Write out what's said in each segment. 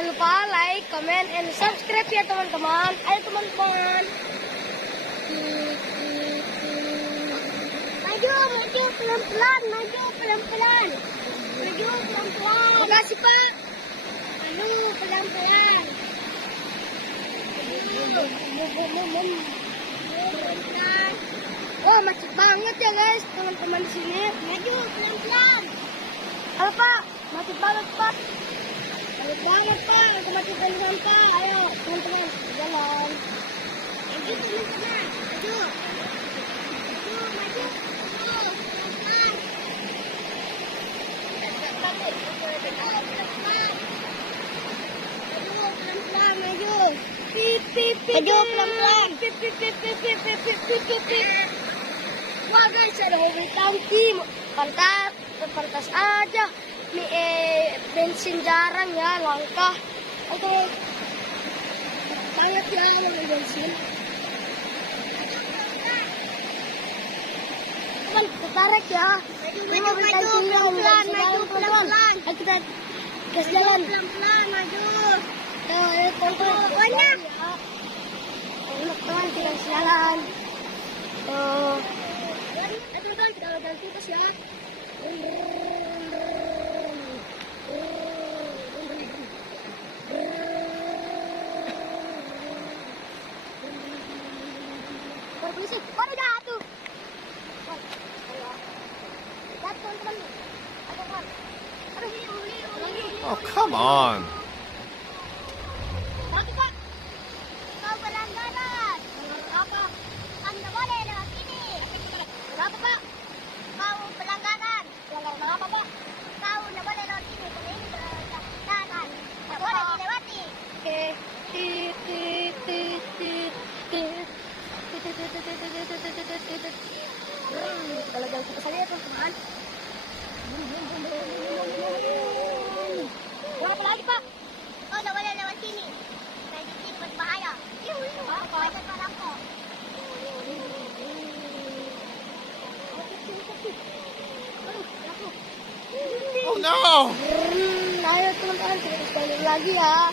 Jangan lupa like, comment, and subscribe ya teman-teman. Ayo teman-teman. Maju pelan-pelan, maju pelan-pelan. Maju pelan-pelan. Makasih Pak. Maju pelan-pelan. Wah, macet banget ya guys, teman-teman di sini. Maju pelan-pelan. Halo Pak, macet banget Pak. Macet banget Pak, kemacetan sampah. Ayo teman-teman, jalan. Maju teman-teman, maju. Maju. Pelan-pelan, maju. Pip, pip, pip. Maju pelan-pelan. Pip, pip, pip, pip, pip, pip, pip, pip, pip, pip. Wah guys, ada mobil tangki. Pantas aja. Bensin jarang ya, langka. Oke. Banget ya mobil bensin. Teman, tertarik ya. Maju pelan-pelan, maju pelan-pelan. Kita gas jalan. Pelan-pelan, maju. Ayo teman-teman, banyak. Teman-teman, kita jalan. Teman-teman, kita jalan terus ya. Polisi, baru jatuh. Oh, come on. Lagi Pak, kau berlangganan. Apa? Anda boleh lewat sini. Berapa Pak? Kau berlangganan. Pelanggaran apa Pak? Kau tidak boleh lewat sini. Karena ini berlangganan. Tidak boleh dilewati. Oke. Kalau jalan kita saja teman-teman. Berapa lagi Pak? Oh, tidak boleh lewat sini. Kayak di sini berbahaya. Banyak orang kok. Oh no! Ayo teman-teman, kita sekali lagi ya.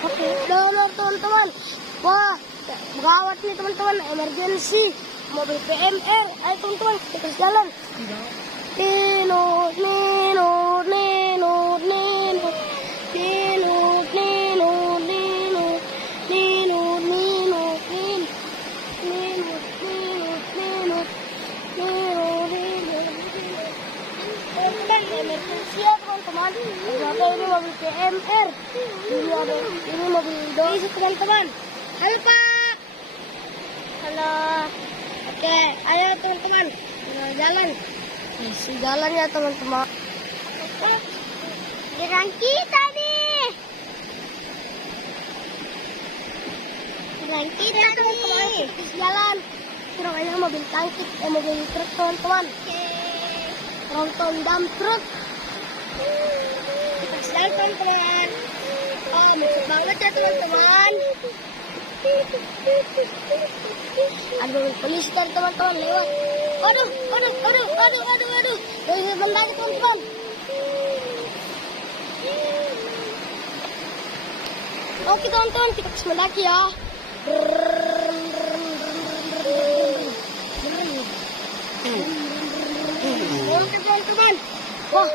Oke, download teman-teman. Wah, gawat nih teman-teman, emergency. Mobil PMR, ayo teman-teman, kita jalan. Emergency ya teman-teman. Ternyata ini mobil PMR. Ini mobil dois teman-teman. Halo Pak. Halo. Oke, ayo teman-teman. Jalan. Isi jalan ya teman-teman. Jalan kita nih. Jalan kita teman-teman. Isi jalan. Terus aja mobil tangki, mobil truk teman-teman. Tronton dump truck. Kita jalan teman-teman. Oh, macet banget ya teman-teman. Ada mobil polisi dari teman-teman lewat. Aduh. Dari mendaki teman-teman. Oke teman-teman, kita ke mendaki ya. Oke teman-teman. Wah,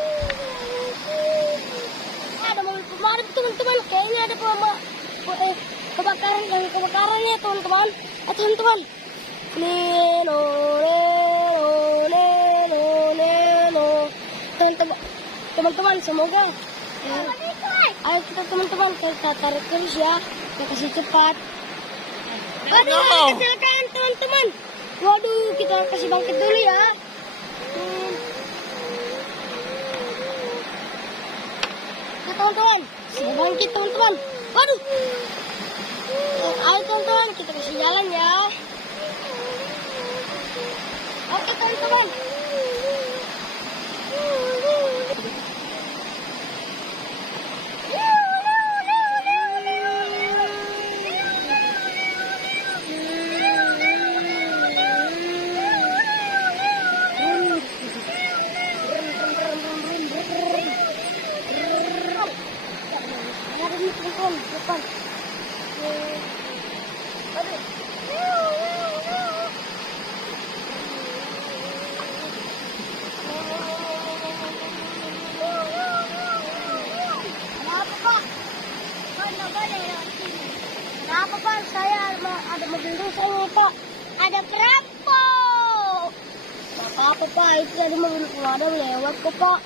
ada mobil pemadam teman-teman. Kayaknya ada kebakaran ya teman-teman. Teman-teman. Teman-teman, semoga ayo kita teman-teman, kita tarik terus ya. Kita kasih cepat. Waduh, kecelakaan teman-teman. Waduh, kita kasih bangkit dulu ya. Teman-teman, sudah bangkit teman-teman. Waduh. Ayo teman-teman, kita kasih jalan ya. Oke teman-teman. Depan. Kenapa Pak? Saya ada mobil rusak nih Pak. Ada perampok. Gak apa-apa Pak, itu dari mobil pemadam lewat kok Pak.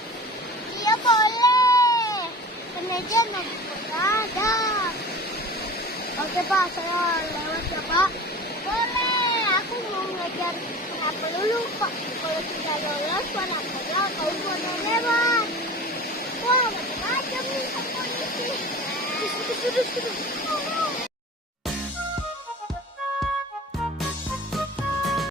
Iya boleh. Pengajian nanti ada. Oke Pak, saya lewat ya Pak. Boleh, aku mau ngajar apa dulu Pak. Kalau tidak lolos, warnanya kau boleh lewat. Wah, macam-macam nih sama polisi. Duduk.